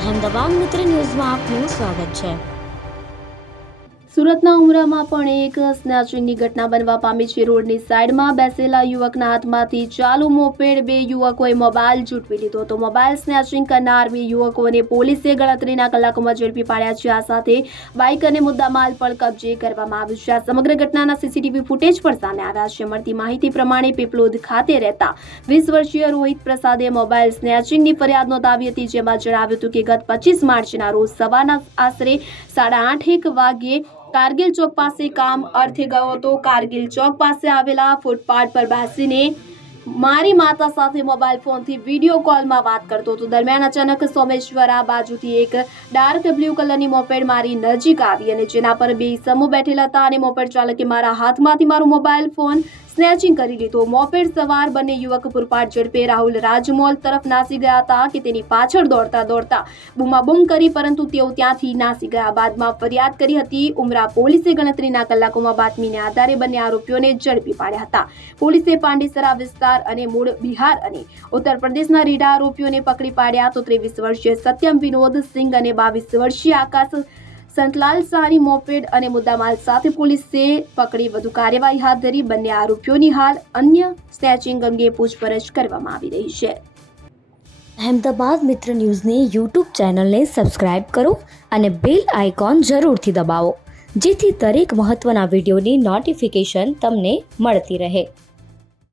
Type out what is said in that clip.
અહેમદાબાદ મિત્ર ન્યૂઝમાં આપનું સ્વાગત છે। સુરતના ઉમરામાં પણ એક સ્નેચિંગની ઘટના બનવા પામી છે। રોડની સાઈડમાં બેસેલા યુવકના હાથમાંથી ચાલુ મોપેડ બે યુવકોએ મોબાઈલ ઝૂંટવી લીધો તો મોબાઈલ સ્નેચિંગ કરનાર બે યુવકોને પોલીસે ગણતરીના કલાકોમાં ઝડપી પાડ્યા છે। આ સાથે બાઇક અને મુદ્દામાલ પણ કબજે કરવામાં આવ્યો છે। આ સમગ્ર ઘટનાના સીસીટીવી ફૂટેજ પણ સામે આવ્યા છે। મળતી માહિતી પ્રમાણે પીપલોદ ખાતે રહેતા 20 વર્ષીય રોહિત પ્રસાદે મોબાઈલ સ્નેચિંગની ફરિયાદ નોંધાવી હતી, જેમાં જણાવ્યું હતું કે ગત 25 માર્ચના રોજ સવારના આશરે 8:30 વાગ્યે કારગિલ ચોક પાસે કામ અર્થે ગયો હતો। કારગિલ ચોક પાસે આવેલા ફૂટપાથ પર બેસીને મારી માતા સાથે મોબાઈલ ફોનથી વિડીયો કોલમાં વાત કરતો હતો। દરમિયાન અચાનક સોમેશ્વરા બાજુથી એક ડાર્ક બ્લુ કલરની મોપેડ મારી નજીક આવી અને જેના પર બે ઈસમો બેઠેલા હતા અને મોપેડ ચાલકે મારા હાથમાંથી મારો મોબાઈલ ફોન સ્નેચિંગ કરી લીધો। મોપેડ સવાર બંને યુવક પૂરપાટ ઝડપે રાહુલ રાજમોલ તરફ નાસી ગયા હતા કે તેની પાછળ દોડતા દોડતા બૂમાબૂમ કરી, પરંતુ તેઓ ત્યાંથી નાસી ગયા। બાદમાં ફરિયાદ કરી હતી। ઉમરા પોલીસે ગણતરીના કલાકોમાં બાતમીને આધારે બંને આરોપીઓને ઝડપી પાડ્યા હતા। પોલીસે પાંડેસરા વિસ્તાર અને મૂળ બિહાર અને ઉત્તર પ્રદેશના રીઢા આરોપીઓને પકડી પાડ્યા તો 23 વર્ષીય સત્યમ વિનોદ સિંહ અને 22 વર્ષીય આકાશ સંતલાલ શાહની મોપેડ અને મુદ્દામાલ સાથે પોલીસે પકડી વધુ કાર્યવાહી હાથ ધરી। બંને આરોપીઓની હાલ અન્ય સ્નેચિંગ અંગે પૂછપરછ કરવામાં આવી રહી છે। અહેમદાબાદ મિત્ર ન્યૂઝની યુટ્યુબ ચેનલને સબસ્ક્રાઇબ કરો અને બેલ આઇકોન જરૂરથી દબાવો, જેથી દરેક મહત્ત્વના વિડીયોની નોટિફિકેશન તમને મળતી રહે।